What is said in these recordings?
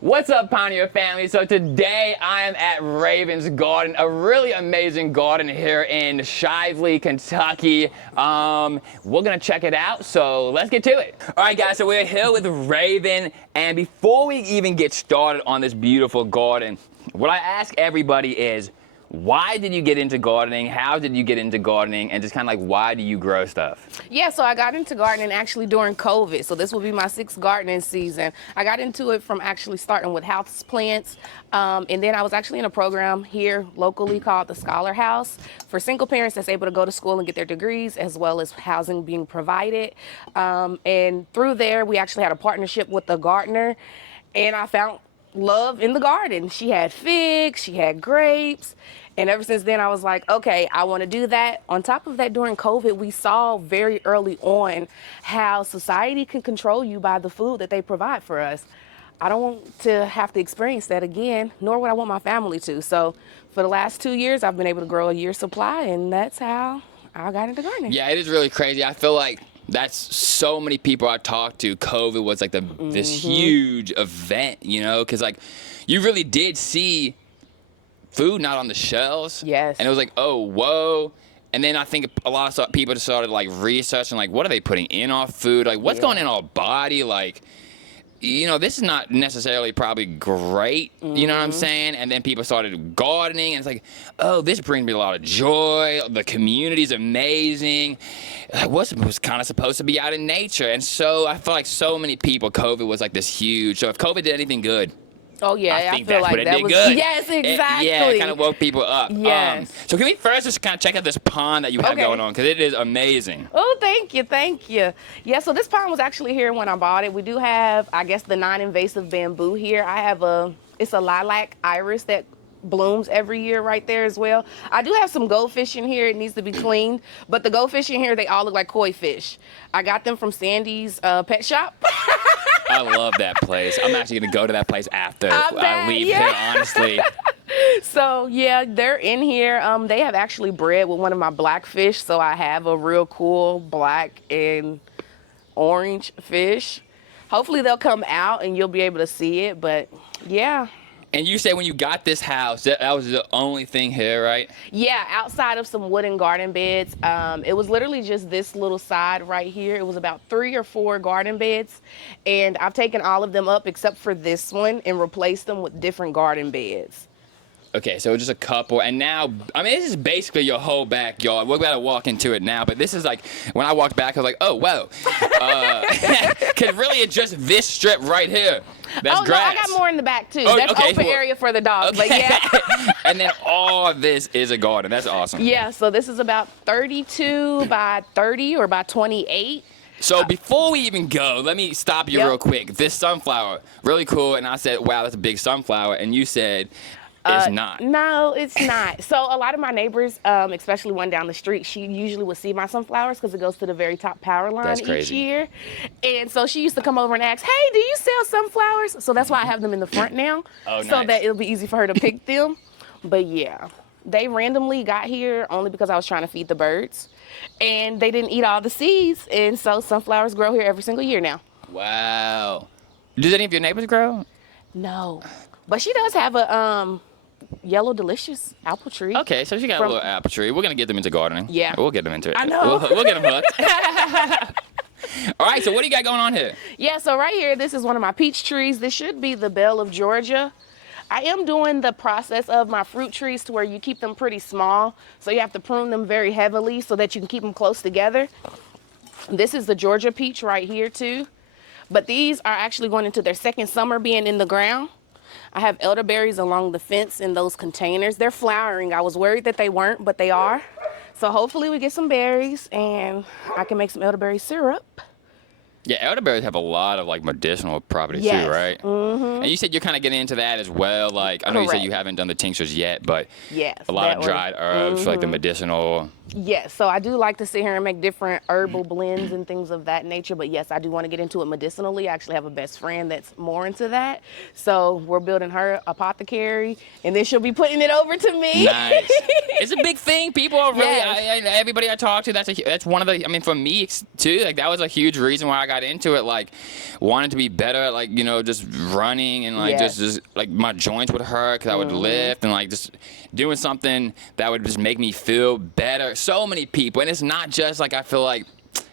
What's up, Pioneer family? So today I am at Raven's Garden, a really amazing garden here in Shively, Kentucky. We're gonna check it out, so let's get to it. All right, guys, so we're here with Raven, and before we even get started on this beautiful garden, what I ask everybody is, why did you get into gardening? How did you get into gardening? And just kind of like, why do you grow stuff? Yeah, so I got into gardening actually during COVID. So this will be my 6th gardening season. I got into it from actually starting with house plants. And then I was actually in a program here locally called the Scholar House for single parents that's able to go to school and get their degrees, as well as housing being provided. And through there, we actually had a partnership with the gardener. And I found love in the garden. She had figs, she had grapes, and ever since then I was like, okay, I want to do that. On top of that, during COVID, we saw very early on how society can control you by the food that they provide for us. I don't want to have to experience that again, nor would I want my family to. So for the last 2 years, I've been able to grow a year's supply, and that's how I got into gardening. Yeah, it is really crazy. I feel like that's so many people I talked to. COVID was like this huge event, you know, because like you really did see food not on the shelves. Yes. And it was like, oh, whoa. And then I think a lot of people just started like researching, like, what are they putting in our food? Like, what's going in our body? Like, you know, this is not necessarily probably great, you know what I'm saying? And then people started gardening, and it's like, oh, this brings me a lot of joy. The community's amazing. What's kind of supposed to be out in nature? And so I feel like so many people, COVID was like this huge. So if COVID did anything good, Oh yeah, I think feel that's like what it that did was good. yes, exactly. It kind of woke people up. Yes. So can we first just kind of check out this pond that you have Okay. going on, because it is amazing. Oh, thank you, thank you. Yeah, so this pond was actually here when I bought it. We do have, I guess, the non-invasive bamboo here. I have it's a lilac iris that blooms every year right there as well. I do have some goldfish in here. It needs to be cleaned, but the goldfish in here, they all look like koi fish. I got them from Sandy's pet shop. I love that place. I'm actually going to go to that place after I bet, leave yeah. here, honestly. So yeah, they're in here. They have actually bred with one of my blackfish, so I have a real cool black and orange fish. Hopefully they'll come out and you'll be able to see it, but yeah. And you said when you got this house, that was the only thing here, right? Yeah, outside of some wooden garden beds. It was literally just this little side right here. It was about 3 or 4 garden beds, and I've taken all of them up except for this one and replaced them with different garden beds. Okay, so just a couple, and now, I mean, this is basically your whole backyard. We're about to walk into it now, but this is like, when I walked back, I was like, oh, wow. Because really, it's just this strip right here. That's grass. No, I got more in the back, too. Oh, That's okay, open well, area for the dogs, okay. but yeah. And then all this is a garden. That's awesome. Yeah, so this is about 32 by 30 or by 28. So before we even go, let me stop you Yep. real quick. This sunflower, really cool, and I said, wow, that's a big sunflower, and you said, it's not. No, it's not. So a lot of my neighbors, especially one down the street, she usually would see my sunflowers because it goes to the very top power line That's each crazy. year. And so she used to come over and ask, hey, do you sell sunflowers? So that's why I have them in the front now. Oh, So nice. that it'll be easy for her to pick them. But yeah, they randomly got here only because I was trying to feed the birds. And they didn't eat all the seeds. And so sunflowers grow here every single year now. Wow. Does any of your neighbors grow? No. But she does have a yellow delicious apple tree. Okay, so she got a little apple tree. We're going to get them into gardening. Yeah. We'll get them into it. I know. We'll get them hooked. All right, so what do you got going on here? Yeah, so right here, this is one of my peach trees. This should be the Belle of Georgia. I am doing the process of my fruit trees to where you keep them pretty small. So you have to prune them very heavily so that you can keep them close together. This is the Georgia peach right here too. But these are actually going into their 2nd summer being in the ground. I have elderberries along the fence in those containers. They're flowering. I was worried that they weren't, but they are. So hopefully we get some berries and I can make some elderberry syrup. Yeah, elderberries have a lot of like medicinal properties Yes. too, right? Mm-hmm. And you said you're kind of getting into that as well. Like, I know you said Correct. you haven't done the tinctures yet, but Yes, a lot that of dried one. herbs for like the medicinal Yes, so I do like to sit here and make different herbal blends and things of that nature. But yes, I do want to get into it medicinally. I actually have a best friend that's more into that. So we're building her apothecary, and then she'll be putting it over to me. Nice. It's a big thing. People are really, Yes. everybody I talk to, that's one of the, I mean, for me too, like that was a huge reason why I got into it. Like, wanted to be better at, like, you know, just running and like Yes. just like my joints would hurt because I would lift, and like just doing something that would just make me feel better. So many people, and it's not just like, I feel like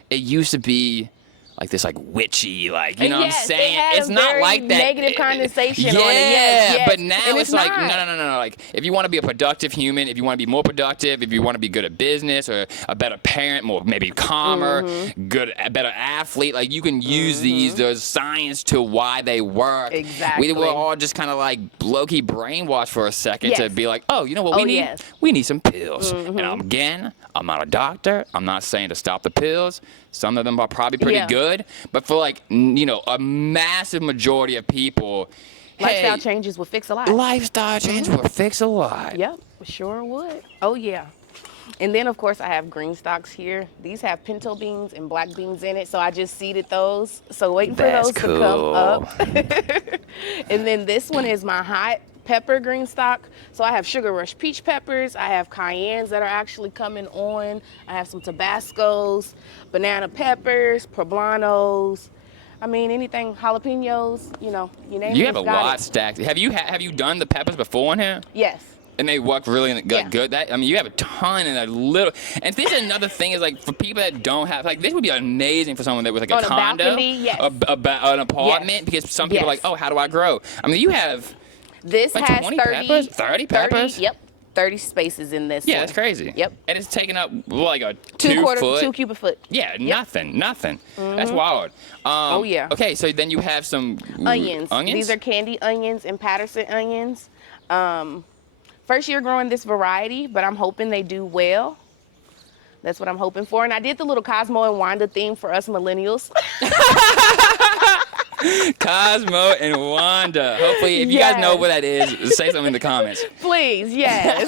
it used to be like this, like witchy, like, you know what I'm Yes, saying? it had It's a not very like that. negative connotation yeah, on it. Yes, yes. but now And it's it's like not. no. Like, if you want to be a productive human, if you want to be more productive, if you want to be good at business or a better parent, more maybe calmer, a better athlete, like you can use there's science to why they work. Exactly. We were all just kind of like low-key brainwashed for a second to Yes. be like, oh, you know what we Oh, need? yes. We need some pills. And again, I'm not a doctor. I'm not saying to stop the pills. Some of them are probably pretty Yeah. good, but for like, you know, a massive majority of people, Lifestyle hey, changes will fix a lot. lifestyle change will fix a lot. Yep, sure would. Oh yeah. And then of course I have green stocks here. These have pinto beans and black beans in it, so I just seeded those. So waiting for That's those to come cool. up. And then this one is my hot pepper green stock. So I have Sugar Rush peach peppers. I have cayennes that are actually coming on. I have some Tabascos, banana peppers, poblanos. I mean, anything, jalapenos, you know, you name it. You have a it's got lot it. stacked. Have you done the peppers before in here? Yes. And they work really Yeah. good. That, I mean, you have a ton and a little. And this is another thing is like for people that don't have, like, this would be amazing for someone that was like On a a condo, balcony, yes. an apartment, Yes. because some people are like, Yes. oh, how do I grow? I mean, you have This like has 20 30 peppers, 30 peppers. Yep, 30 spaces in this Yeah, one. that's crazy. Yep. And it's taking up like a 2 foot. cubic foot. Yeah, nothing. That's wild. Oh, yeah. Okay, so then you have some Onions. Onions? These are candy onions and Patterson onions. First year growing this variety, but I'm hoping they do well. That's what I'm hoping for. And I did the little Cosmo and Wanda theme for us millennials. Cosmo and Wanda. Hopefully, if you guys know Yes. what that is, say something in the comments. Please, yes.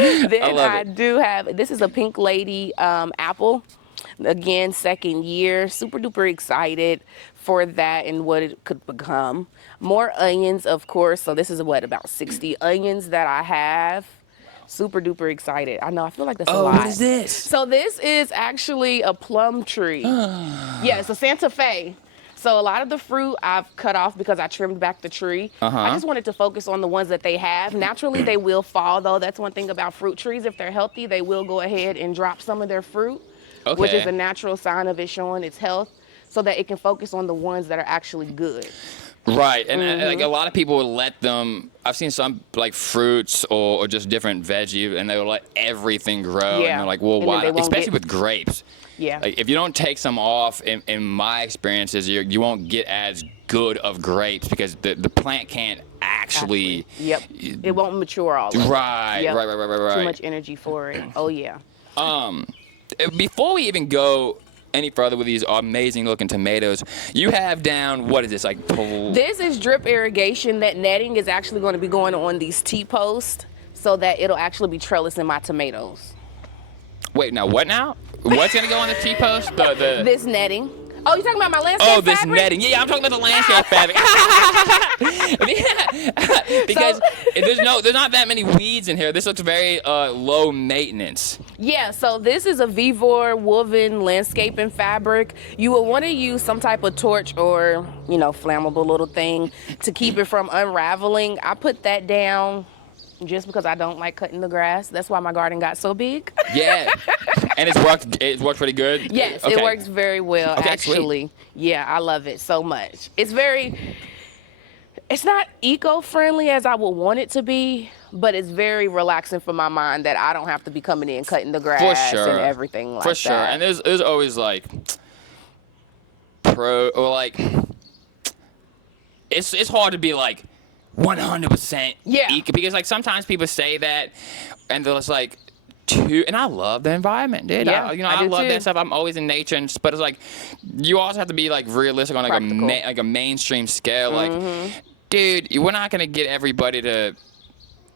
Then love I it. do have, this is a Pink Lady apple. Again, second year. Super duper excited for that and what it could become. More onions, of course. So this is what, about 60 onions that I have. Super duper excited. I know, I feel like that's a lot. What is this? So this is actually a plum tree. Yeah, it's a Santa Fe. So a lot of the fruit I've cut off because I trimmed back the tree. I just wanted to focus on the ones that they have. Naturally, they will fall, though. That's one thing about fruit trees. If they're healthy, they will go ahead and drop some of their fruit, which is Okay. a natural sign of it showing its health, so that it can focus on the ones that are actually good. Right, and like a lot of people will let them. I've seen some like fruits or just different veggies, and they will let everything grow. Yeah. And they're like, well, And then why? they won't Especially get- with grapes. Yeah. Like if you don't take some off, in my experiences, you won't get as good of grapes because the plant can't actually. Yep. It won't mature all the way. Right, Yep. right. Too much energy for it. Oh, yeah. Before we even go any further with these amazing looking tomatoes, you have down, what is this, like This is drip irrigation. That netting is actually going to be going on these T-posts so that it'll actually be trellising my tomatoes. Wait, now what now? What's gonna go on the T-post? This netting. Oh, you talking about my landscape Oh, this fabric? netting. Yeah, I'm talking about the landscape fabric. Because there's not that many weeds in here. This looks very low maintenance. Yeah, so this is a Vivor woven landscaping fabric. You will want to use some type of torch or, flammable little thing to keep it from unraveling. I put that down just because I don't like cutting the grass. That's why my garden got so big. Yeah, and it's worked pretty good. Yes, Okay. it works very well, Okay, actually. sweet. Yeah, I love it so much. It's not eco-friendly as I would want it to be, but it's very relaxing for my mind that I don't have to be coming in cutting the grass For sure. and everything like For that. sure, and there's always like it's hard to be like 100% Yeah. eco, because like sometimes people say that and they're just like and I love the environment, dude. Yeah, I I do love too. that stuff. I'm always in nature, but it's like you also have to be like realistic on like Practical. a mainstream scale. Like, dude, we're not gonna get everybody to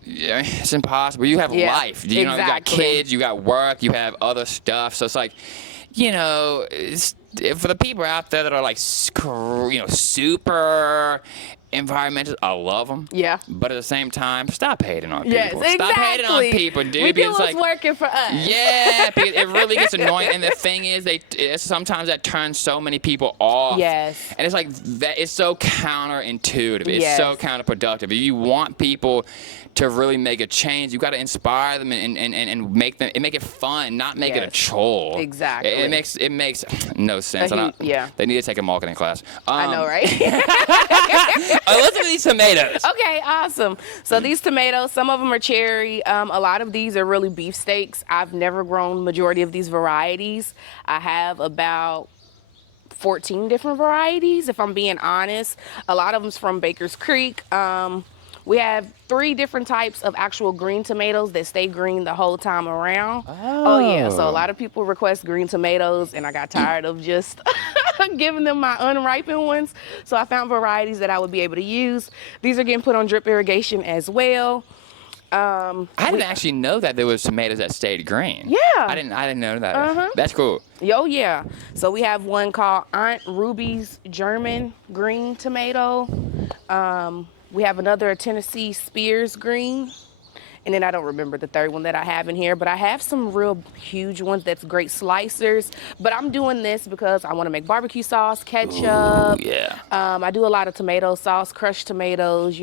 Yeah, it's impossible. You have Yeah, life. You know, you got exactly. kids, you got work, you have other stuff. So it's like, for the people out there that are like, super environmental, I love them. Yeah. But at the same time, stop hating on people. Yes, Stop hating on exactly. people, dude. We do because, what's working for us. yeah, because it really gets annoying. And the thing is, sometimes that turns so many people off. Yes. And it's like that. It's so counterintuitive. It's Yes. so counterproductive. If you want people to really make a change, you got to inspire them and make it fun, not make it a Yes. chore. Exactly. It makes no sense. Yeah. They need to take a marketing class. I know, right? Let's look at these tomatoes. Okay, awesome. So these tomatoes, some of them are cherry. A lot of these are really beefsteaks. I've never grown majority of these varieties. I have about 14 different varieties, if I'm being honest. A lot of them's from Baker's Creek. We have 3 different types of actual green tomatoes that stay green the whole time around. Oh yeah, so a lot of people request green tomatoes, and I got tired of just giving them my unripened ones. So I found varieties that I would be able to use. These are getting put on drip irrigation as well. I didn't actually know that there was tomatoes that stayed green. Yeah. I didn't know that. That's cool. Oh yeah. So we have one called Aunt Ruby's German green tomato. We have another Tennessee Spears green. And then I don't remember the third one that I have in here, but I have some real huge ones that's great slicers. But I'm doing this because I want to make barbecue sauce, ketchup. Ooh, yeah. I do a lot of tomato sauce, crushed tomatoes,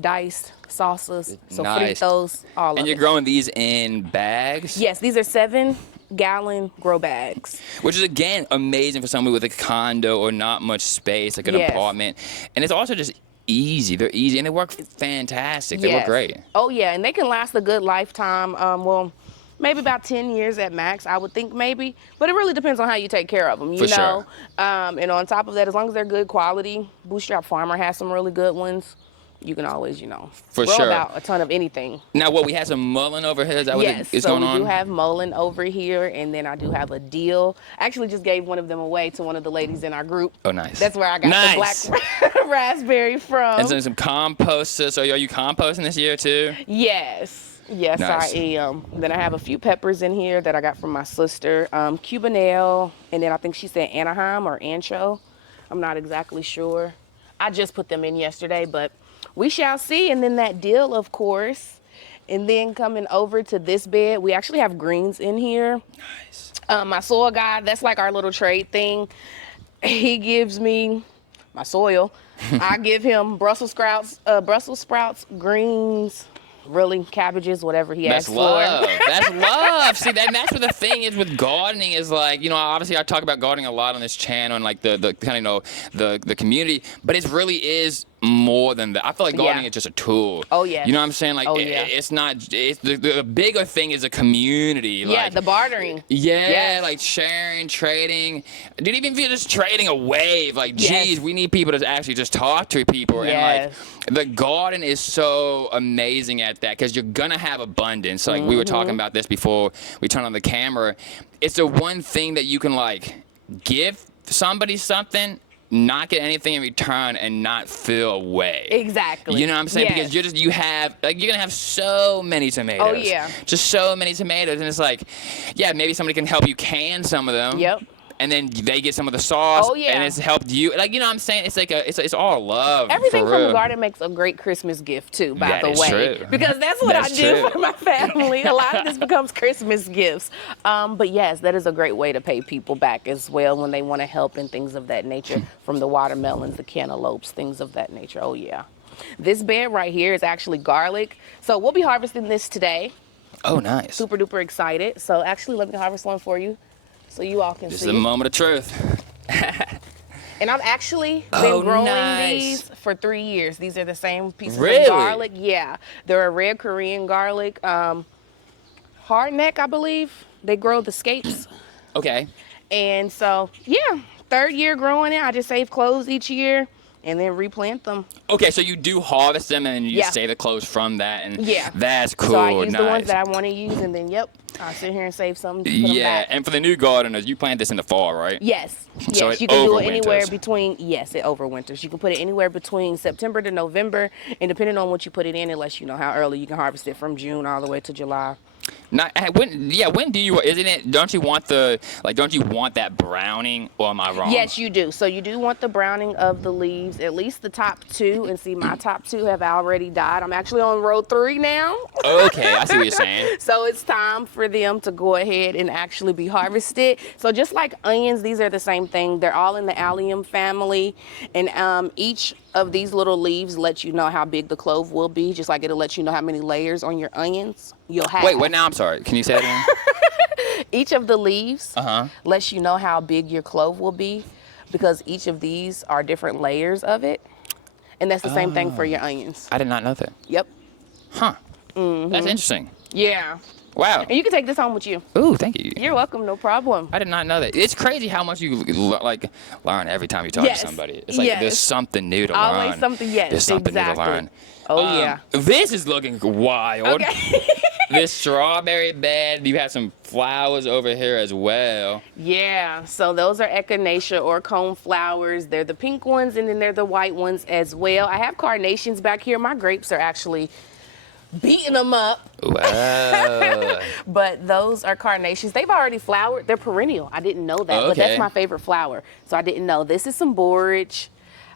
diced sauces, so Nice. fritos, all of And it. you're growing these in bags? Yes, these are 7-gallon grow bags. Which is, again, amazing for somebody with a condo or not much space, like an Yes. apartment. And it's also just easy. They're easy, and they work fantastic. They work Yes. great. Oh yeah, and they can last a good lifetime. Maybe about 10 years at max, I would think maybe. But it really depends on how you take care of them, you For know. sure. And on top of that, as long as they're good quality, Bootstrap Farmer has some really good ones. You can always, For grow sure. about a ton of anything. Now, we have some mullein over here? Is that what Yes, is so going we on? do have mullein over here, and then I do have a dill. I actually just gave one of them away to one of the ladies in our group. Oh, nice. That's where I got Nice. the black raspberry from. And some composters. So are you composting this year, too? Yes, Nice. I am. Then I have a few peppers in here that I got from my sister. Cubanelle, and then I think she said Anaheim or Ancho. I'm not exactly sure. I just put them in yesterday, but we shall see. And then that dill, of course. And then coming over to this bed, we actually have greens in here. Nice. My soil guy, that's like our little trade thing. He gives me my soil. I give him Brussels sprouts, greens, really cabbages, whatever he That's asks love. for. That's love. See, that's what the thing is with gardening is like, obviously I talk about gardening a lot on this channel and like the kind of, the community, but it really is more than that. I feel like gardening Yeah. is just a tool. Oh, yes. You know what I'm saying? Like, Oh, yeah. it's not, the bigger thing is a community. Yeah, like, the bartering. yeah, Yes. like sharing, trading. Dude, even if you're just trading a wave, like, Yes. geez, we need people to actually just talk to people. Yes. And, like, the garden is so amazing at that because you're going to have abundance. Like, we were talking about this before we turned on the camera. It's the one thing that you can, like, give somebody something, not get anything in return, and not feel away. Exactly. You know what I'm saying? Yes. Because you're gonna have so many tomatoes. Oh, yeah. Just so many tomatoes, and it's like, yeah, maybe somebody can help you can some of them. Yep. And then they get some of the sauce. Oh, yeah. And it's helped you. Like, you know what I'm saying? It's like it's all love. Everything for from real. the garden makes a great Christmas gift too, by That the is way. true. Because that's what That's I do true. for my family. A lot of this becomes Christmas gifts. But yes, that is a great way to pay people back as well when they want to help and things of that nature. From the watermelons, the cantaloupes, things of that nature. Oh yeah. This bed right here is actually garlic. So we'll be harvesting this today. Oh, nice. Super duper excited. So actually let me harvest one for you so you all can This see. is a moment of truth. And I've actually been Oh, growing nice. these for 3 years. These are the same pieces Really? of garlic. Yeah, they're a red Korean garlic. Hardneck, I believe. They grow the scapes. Okay. And so, yeah, 3rd year growing it. I just save clothes each year. and then replant them. Okay, so you do harvest them and you Yeah. just save the clothes from that, and Yeah. that's cool. So I use nice. the ones that I want to use, and then I'll sit here and save some. To put 'em Yeah, back. and for the new gardeners, you plant this in the fall, right? Yes. So Yes, it you can do it overwinters. anywhere between. Yes, it overwinters. You can put it anywhere between September to November, and depending on what you put it in, it lets you know how early you can harvest it from June all the way to July. Not when do you? Isn't it? Don't you want don't you want that browning? Or am I wrong? Yes, you do. So you do want the browning of the leaves, at least the top two. And see, my top two have already died. I'm actually on row 3 now. Okay, I see what you're saying. So it's time for them to go ahead and actually be harvested. So just like onions, these are the same thing. They're all in the allium family, and each of these little leaves lets you know how big the clove will be, just like it'll let you know how many layers on your onions you'll have. Wait, now I'm sorry. Can you say that again? Each of the leaves Uh-huh. lets you know how big your clove will be, because each of these are different layers of it. And that's the same thing for your onions. I did not know that. Yep. Huh. Mm-hmm. That's interesting. Yeah. Wow. And you can take this home with you. Ooh, thank you. You're welcome, no problem. I did not know that. It's crazy how much you learn every time you talk Yes. to somebody. It's like Yes. there's something new to learn. Always something, yes, There's something new exactly. to learn. Oh, yeah. This is looking wild. Okay. This strawberry bed. You have some flowers over here as well. Yeah, so those are echinacea or cone flowers. They're the pink ones, and then they're the white ones as well. I have carnations back here. My grapes are actually beating them up, Wow. but those are carnations. They've already flowered. They're perennial. I didn't know that, but Okay. that's my favorite flower. So I didn't know. This is some borage.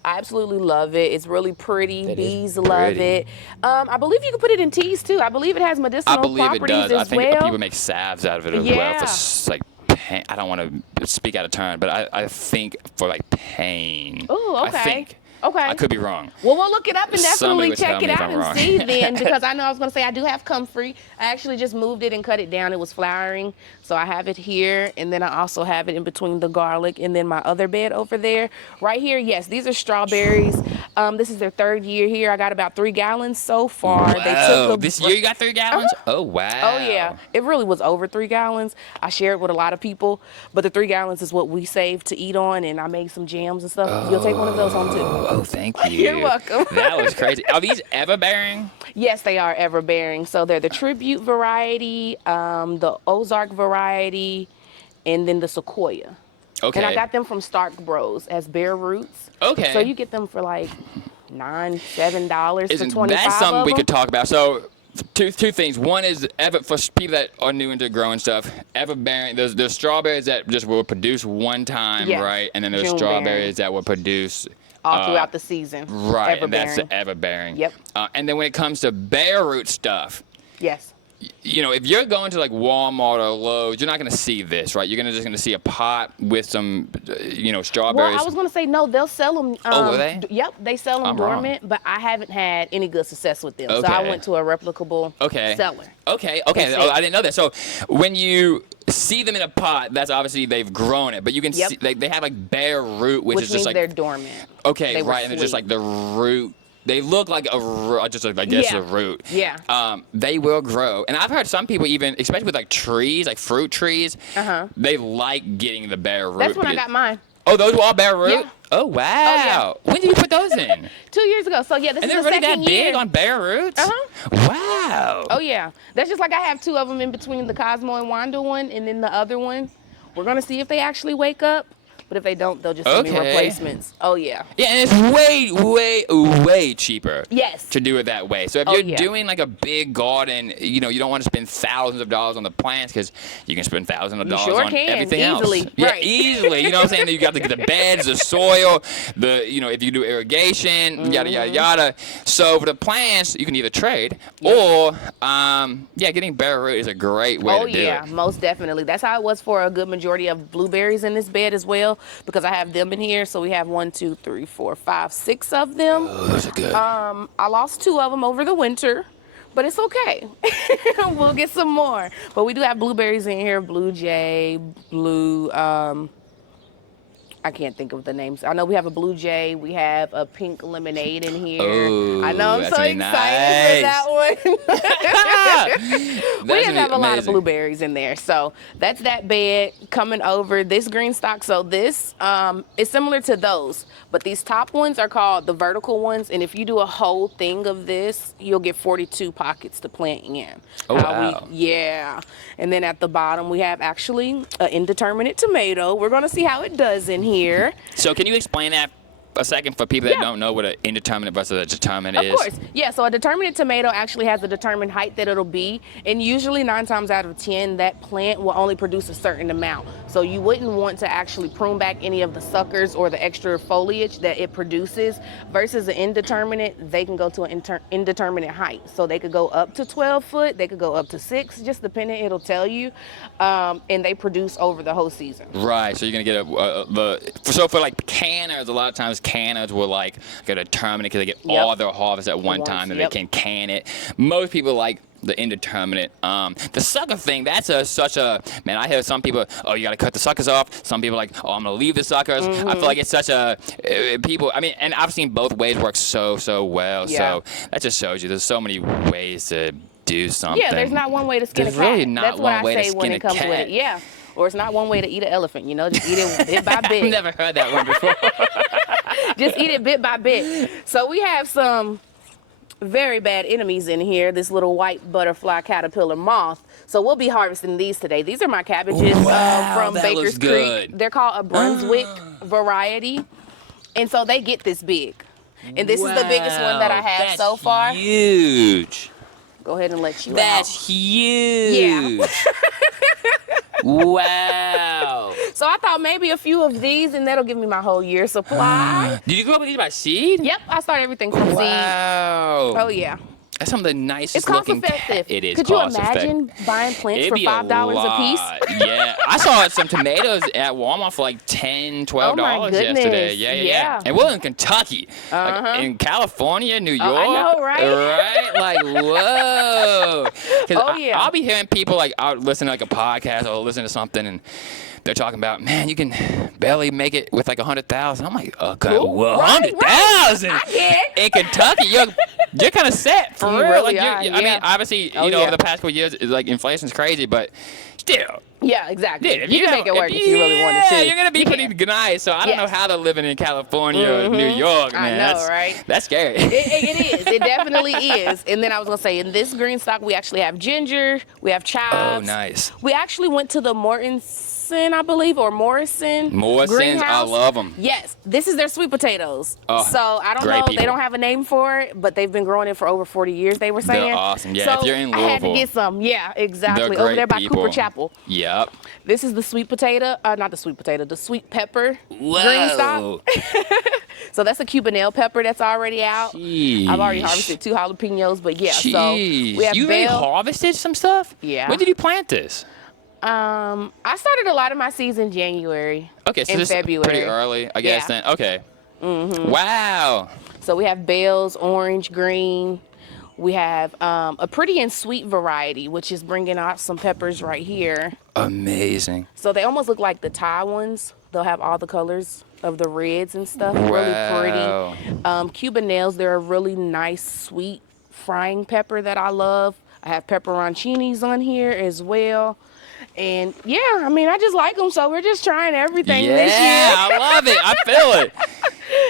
I absolutely love it. It's really pretty. That is Bees love pretty. it. I believe you can put it in teas too. I believe it has medicinal I believe it properties does. I as think well. people make salves out of it as well. Yeah. For like pain. I don't want to speak out of turn, but I think for like pain. Ooh, I okay. think. Okay. I could be wrong. Well, we'll look it up and Somebody definitely would tell check me it if out I'm and wrong. see then, because I know I was going to say I do have comfrey. I actually just moved it and cut it down. It was flowering. So I have it here, and then I also have it in between the garlic and then my other bed over there. Right here, yes, these are strawberries. This is their 3rd year here. I got about 3 gallons so far. Wow. This year you got 3 gallons? Oh, wow. Oh, yeah. It really was over 3 gallons. I shared with a lot of people, but the 3 gallons is what we saved to eat on, and I made some jams and stuff. You'll take one of those home, too. Oh, thank you. You're welcome. That was crazy. Are these ever bearing? Yes, they are ever bearing. So they're the tribute variety, the Ozark variety, and then the Sequoia. Okay. And I got them from Stark Bros as bare roots. Okay. So you get them for like $7 Isn't for 25 that's something of we them. could talk about. So two things. One is for people that are new into growing stuff, ever bearing. There's strawberries that just will produce one time, Yeah. right? And then there's June strawberries bearing. that will produce All throughout the season. right, and that's Ever-bearing. the ever bearing. Yep. And then when it comes to bare root stuff, Yes. you know, if you're going to like Walmart or Lowe's, you're not going to see this, right? You're just going to see a pot with some, strawberries. Well, I was going to say, no, they'll sell them. Oh, will they? Yep, they sell them I'm wrong. dormant, but I haven't had any good success with them. So I Okay. went to a replicable seller. Okay. And Oh, see. I didn't know that. So when you see them in a pot, that's obviously they've grown it, but you can Yep. see they have like bare root, which Which is means just like they're dormant. okay, they were right, and it's just sweet. like the root. They look like I guess Yeah. a root. Yeah. They will grow, and I've heard some people even, especially with like trees, like fruit trees, they like getting the bare root. That's when I because- got mine. Oh, those were all bare root. Yeah. Oh wow! When did you put those in? 2 years ago. So yeah, this And is they're the really that second big year. on bare roots? Wow. Oh yeah, that's just like I have 2 of them in between the Cosmo and Wanda one, and then the other one. We're gonna see if they actually wake up, but if they don't, they'll just send me Okay. replacements. Oh yeah. Yeah, and it's way cheaper. Yes. To do it that way. So if Oh, you're yeah. doing like a big garden, you don't want to spend thousands of dollars on the plants because you can spend thousands of You dollars sure on can, everything easily, else. Yeah, right. easily. You know what I'm saying? You got to get the beds, the soil, if you do irrigation, yada yada yada. So for the plants, you can either trade or getting bare root is a great way Oh to do yeah, it. most definitely. That's how it was for a good majority of blueberries in this bed as well, because I have them in here. So we have 1, 2, 3, 4, 5, 6 of them. Oh, those are good. I lost 2 of them over the winter, but it's okay. We'll get some more. But we do have blueberries in here, Blue Jay, blue. I I can't think of the names. I know we have a blue jay. We have a pink lemonade in here. Ooh, I know I'm that's so really excited nice. for that one. We That's just have a lot of amazing. blueberries in there. So that's that bed coming over. This green stock. So this is similar to those, but these top ones are called the vertical ones. And if you do a whole thing of this, you'll get 42 pockets to plant in. Oh, wow. Yeah. And then at the bottom, we have actually an indeterminate tomato. We're going to see how it does in here. So can you explain that a second for people that Yeah. don't know what an indeterminate versus a determinate is? Of course. Yeah, so a determinate tomato actually has a determined height that it'll be. And usually 9 times out of 10, that plant will only produce a certain amount. So you wouldn't want to actually prune back any of the suckers or the extra foliage that it produces. Versus an indeterminate, they can go to an indeterminate height. So they could go up to 12 foot, they could go up to 6, just depending, it'll tell you. And they produce over the whole season. Right, so you're gonna get so for like canners, a lot of times canners will like get a determinate because they get Yep. all their harvest at one Once, time and yep. they can can it. Most people like the indeterminate. The sucker thing, that's such a man. I hear some people, oh, you gotta cut the suckers off. Some people are like, oh, I'm gonna leave the suckers. I feel like it's such a people. I mean, and I've seen both ways work so well. Yeah. So that just shows you there's so many ways to do something. Yeah, there's not one way to skin There's a cat. really not That's one what way I to say when skin it a comes with cat. it. Yeah. Or it's not one way to eat an elephant, just eat it bit by bit. I've never heard that one before. Just eat it bit by bit. So we have some very bad enemies in here, this little white butterfly caterpillar moth. So we'll be harvesting these today. These are my cabbages Wow, from that Baker's looks Creek. good. They're called a Brunswick variety. And so they get this big. And this is the biggest one that I have That's so far. Huge. Go ahead and let you out. That's huge. Wow. So I thought maybe a few of these and that'll give me my whole year supply. Did you grow up with these by seed? Yep, I start everything from seed. Wow. Oh yeah. That's some of the nicest It's cost looking effective. It is Could you cost imagine buying plants It'd for be $5 a piece? Yeah. I saw some tomatoes at Walmart for like $10, $12 Oh, my goodness. yesterday. Yeah. And we're in Kentucky. Like in California, New York. I know, right? Right? Like, whoa. 'Cause Oh, yeah. I'll be hearing people like, I'll listen to like a podcast or listen to something and they're talking about, man, you can barely make it with like 100,000. I'm like, okay, Cool. well, Right, 100,000 I get it. in Kentucky. You're kind of set for You real. really Like, are, I mean, yeah. obviously, Oh, over yeah. the past couple of years, it's like inflation's crazy, but still. Yeah, exactly. Dude, You can make it work if you really wanted to. Yeah, you're gonna be You pretty can. nice. So I don't know Yes. how they're living in California or New York, I man. know, That's, right? That's scary. It is. It definitely is. And then I was gonna say, in this green stock, we actually have ginger, we have chives. Oh, nice. We actually went to the Mortensen, I believe, or Morrison. Morrison's, I greenhouse. love 'em. Yes, this is their sweet potatoes. Oh, so I don't great know. people. They don't have a name for it, but they've been growing it for over 40 years. They were They're saying. awesome. Yeah, So if you're in I had to Louisville, get some. Yeah, exactly. They're Over great there by people. Cooper Chapel. Yep. This is the sweet potato. Not the sweet potato. The sweet pepper green stock. Whoa. So that's a Cubanelle pepper that's already out. I've already Jeez. harvested 2 jalapenos, but yeah. So Jeez. we have You already bell. harvested some stuff? Yeah. When did you plant this? I started a lot of my seeds in January. Okay, so in this is February. pretty early, I guess. Yeah. Then okay. Wow. So we have bells, orange, green. We have a pretty and sweet variety, which is bringing out some peppers right here. Amazing. So they almost look like the Thai ones. They'll have all the colors of the reds and stuff. Wow. Really pretty. Cubanelles, they're a really nice, sweet frying pepper that I love. I have pepperoncinis on here as well. And yeah, I mean, I just like them. So we're just trying everything this year. Yeah, I love it. I feel it.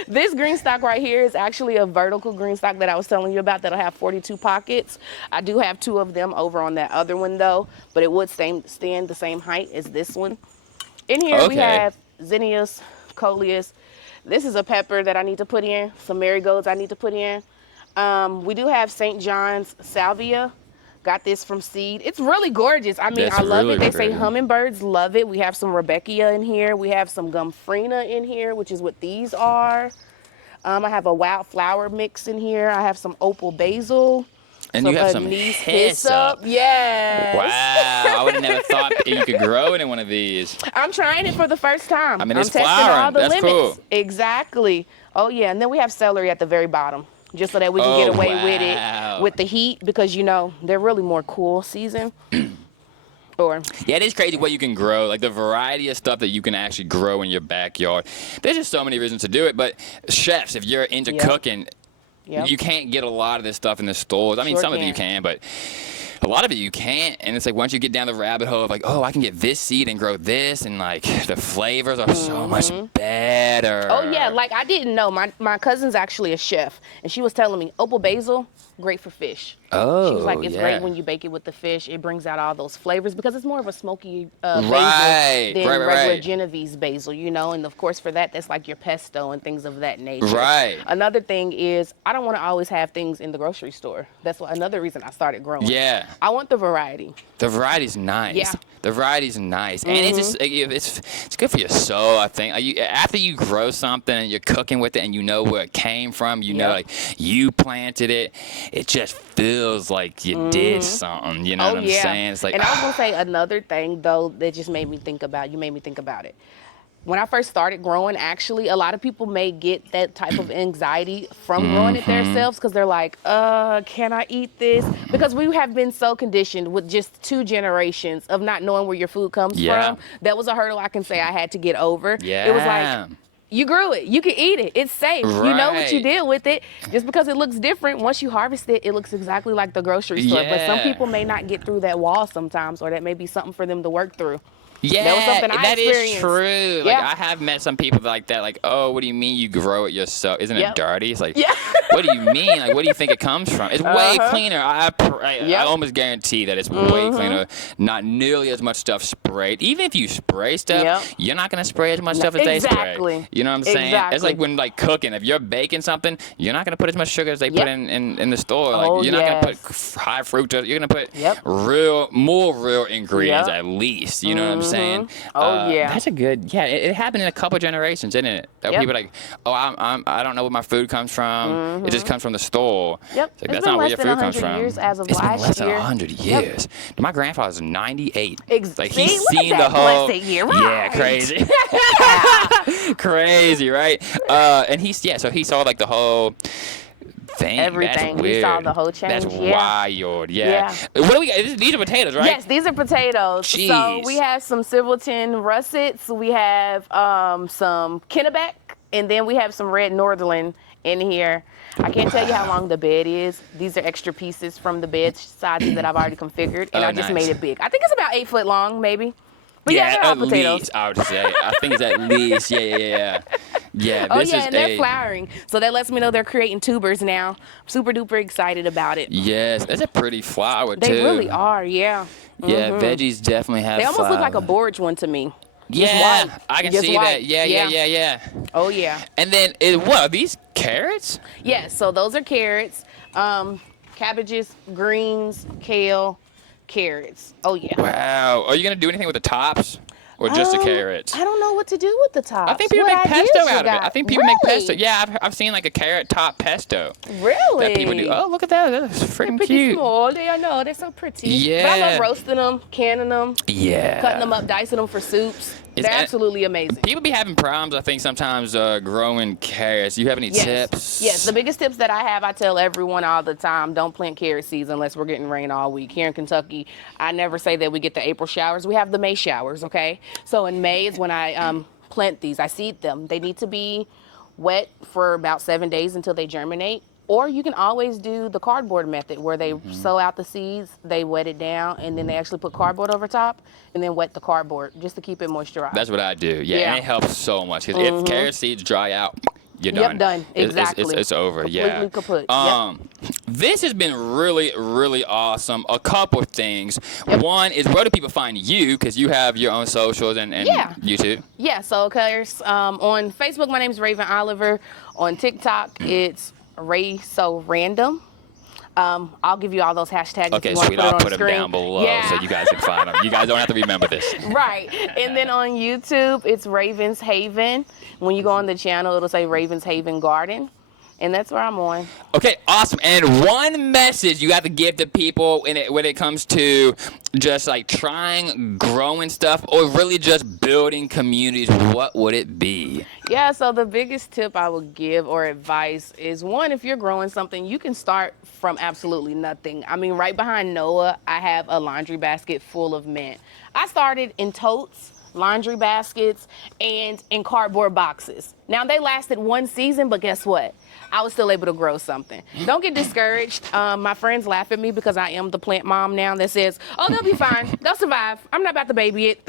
This green stock right here is actually a vertical green stock that I was telling you about that'll have 42 pockets. I do have 2 of them over on that other one though, but it would stand the same height as this one. In here we Okay. have zinnias, coleus. This is a pepper that I need to put in, some marigolds I need to put in. We do have St. John's salvia. Got this from seed. It's really gorgeous. I mean, That's I love really it. They say pretty. hummingbirds love it. We have some Rebecca in here. We have some Gumfrina in here, which is what these are. I have a wildflower mix in here. I have some opal basil. And you have some anise hyssop. Yes. Wow, I would have never thought that you could grow it in one of these. I'm trying it for the first time. I mean, I'm it's testing flowering. all the That's limits. cool. Exactly. Oh yeah, and then we have celery at the very bottom, just so that we can get away with wow. it with the heat, because they're really more cool season. Or Yeah, it is crazy what you can grow, like the variety of stuff that you can actually grow in your backyard. There's just so many reasons to do it, but chefs, if you're into Yep. cooking, Yep. you can't get a lot of this stuff in the stores. I mean, Sure some of it you can, but a lot of it you can't. And it's like once you get down the rabbit hole of like, oh, I can get this seed and grow this, and like the flavors are so much better. Oh yeah, like I didn't know. My cousin's actually a chef, and she was telling me opal basil great for fish. Oh, She was like, it's yeah. great when you bake it with the fish. It brings out all those flavors because it's more of a smoky basil Right, than right, regular right. Genovese basil, you know. And of course, for that's like your pesto and things of that nature. Right. Another thing is I don't want to always have things in the grocery store. That's another reason I started growing. Yeah. I want the variety. The variety's nice. Yeah. The variety's nice, and it's just like, it's good for your soul. I think after you grow something and you're cooking with it, and you know where it came from, you know, Yep. like you planted it. It just feels like you did something. You know what I'm saying? It's like, and I was gonna say another thing though that just made me think about. You made me think about it. When I first started growing, actually, a lot of people may get that type of anxiety from growing it themselves because they're like, can I eat this? Because we have been so conditioned with just 2 generations of not knowing where your food comes Yeah. from. That was a hurdle I can say I had to get over. Yeah. It was like, you grew it. You can eat it. It's safe. You know what you Right. did with it. Just because it looks different, once you harvest it, it looks exactly like the grocery store. But some Yeah. people may not get through that wall sometimes, or that may be something for them to work through. Yeah, That was something I that is experienced. true. Like Yeah. I have met some people like that. Like, oh, what do you mean you grow it yourself? Isn't Yep. it dirty? It's like, Yeah. what do you mean? Like, what do you think it comes from? It's way cleaner. I Yep. almost guarantee that it's way cleaner. Not nearly as much stuff sprayed. Even if you spray stuff, Yep. you're not gonna spray as much stuff as they spray. Exactly. You know what I'm saying? It's Exactly. like when like cooking. If you're baking something, you're not gonna put as much sugar as they Yep. put in the store. Like Oh, you're not gonna yes. put high fructose. You're gonna put Yep. more real ingredients Yep. at least. You know what I'm saying? Oh, yeah. That's a good. Yeah, it happened in a couple generations, didn't it? That Yep. people are like, oh, I don't know where my food comes from. It just comes from the store. Yep. It's like, It's that's been not where less your than food comes 100 from. years as of It's been last less than year. 100 Yep. years. My grandfather's 98. Like See? he's Look at seen that the whole. blessed year. Yeah, Right. crazy. Crazy, right? And so he saw like the whole thing. Everything. That's He weird. saw the whole change, That's yeah. wild. Yeah. What do we got? These are potatoes, right? Yes, these are potatoes. So Jeez. we have some Civilton russets. We have some Kennebec, and then we have some red Northern in here. I can't tell you how long the bed is. These are extra pieces from the bed sizes that I've already configured, and Oh, I just nice. made it big. I think it's about 8 foot long, maybe. But yeah, they're all at potatoes. least, I would say. I think it's at least. Yeah. Yeah, Oh this yeah, is and they're flowering. So that lets me know they're creating tubers now. I'm super duper excited about it. Yes, that's a pretty flower, They too. really are, yeah. Yeah, veggies definitely have They almost look like a flower. borage one to me. Yeah, white. I can Just see white. that. Yeah. Oh yeah. And then, what are these carrots? Yes, so those are carrots, cabbages, greens, kale, carrots. Oh yeah. Wow. Are you going to do anything with the tops? Or just the carrots? I don't know what to do with the tops. I think people What make ideas pesto you out of it. got? I think people make pesto. Really? Yeah, I've seen like a carrot top pesto Really? that people do. Oh, look at that. That's freaking Pretty cute. small. I know they're so pretty. But I Yeah. love roasting them, canning them, Yeah. cutting them up, dicing them for soups. Is They're that- absolutely amazing. People be having problems, I think, sometimes growing carrots. You have any tips? Yes, the biggest tips that I have, I tell everyone all the time, don't plant carrot seeds unless we're getting rain all week. Here in Kentucky, I never say that we get the April showers. We have the May showers, okay? So in May is when I plant these. I seed them. They need to be wet for about 7 days until they germinate. Or you can always do the cardboard method where they sow out the seeds, they wet it down, and then they actually put cardboard over top and then wet the cardboard just to keep it moisturized. That's what I do. Yeah, Yeah. and it helps so much. 'Cause if carrot seeds dry out, you're Yep, done. done. Exactly. It's over. Yeah. Completely kaput. Yep. This has been really, really awesome. A couple of things. One is, where do people find you? Because you have your own socials and Yeah. YouTube. Yeah, so on Facebook, my name is Raven Oliver. On TikTok, it's Ray So Random. I'll give you all those hashtags. Okay, if you want sweet. to put it I'll on put the them screen. down below Yeah. so you guys can find them. You guys don't have to remember this. Right. And then on YouTube, it's Ravens Haven. When you go on the channel, it'll say Ravens Haven Garden. And that's where I'm on. Okay, awesome. And one message you have to give to people when it comes to just like trying, growing stuff, or really just building communities, what would it be? Yeah, so the biggest tip I would give or advice is, one, if you're growing something, you can start from absolutely nothing. I mean, right behind Noah, I have a laundry basket full of mint. I started in totes, laundry baskets, and in cardboard boxes. Now, they lasted one season, but guess what? I was still able to grow something. Don't get discouraged. My friends laugh at me because I am the plant mom now that says, oh, they'll be fine. They'll survive. I'm not about to baby it.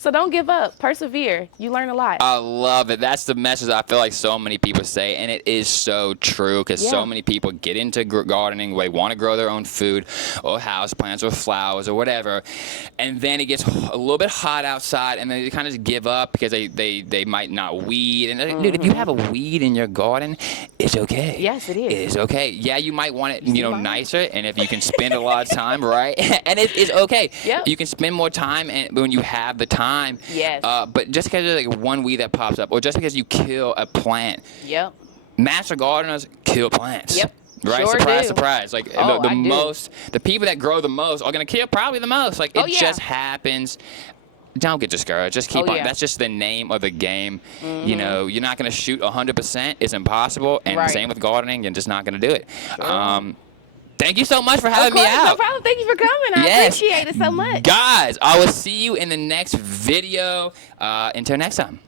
So don't give up. Persevere. You learn a lot. I love it. That's the message I feel like so many people say, and it is so true because so many people get into gardening. They want to grow their own food or house plants or flowers or whatever, and then it gets a little bit hot outside, and then they kind of just give up because they might not weed. And dude, if you have a weed in your garden, it's okay. Yes, it is. It's okay. Yeah, you might want it, nicer, and if you can spend a lot of time, right? And it's okay. Yep. You can spend more time when you have the time. Yes. But just because there's like one weed that pops up, or just because you kill a plant, Yep. master gardeners kill plants. Yep. Right? Sure Surprise, do. surprise. Like Oh, I do. the people that grow the most are gonna kill probably the most. Like it yeah. just happens. Don't get discouraged. Just keep Oh, on. yeah. That's just the name of the game. You know, you're not gonna shoot 100%. It's impossible. And Right. same with gardening. You're just not gonna do it. Thank you so much for having me out. No problem. Thank you for coming. I Yes. appreciate it so much. Guys, I will see you in the next video. Until next time.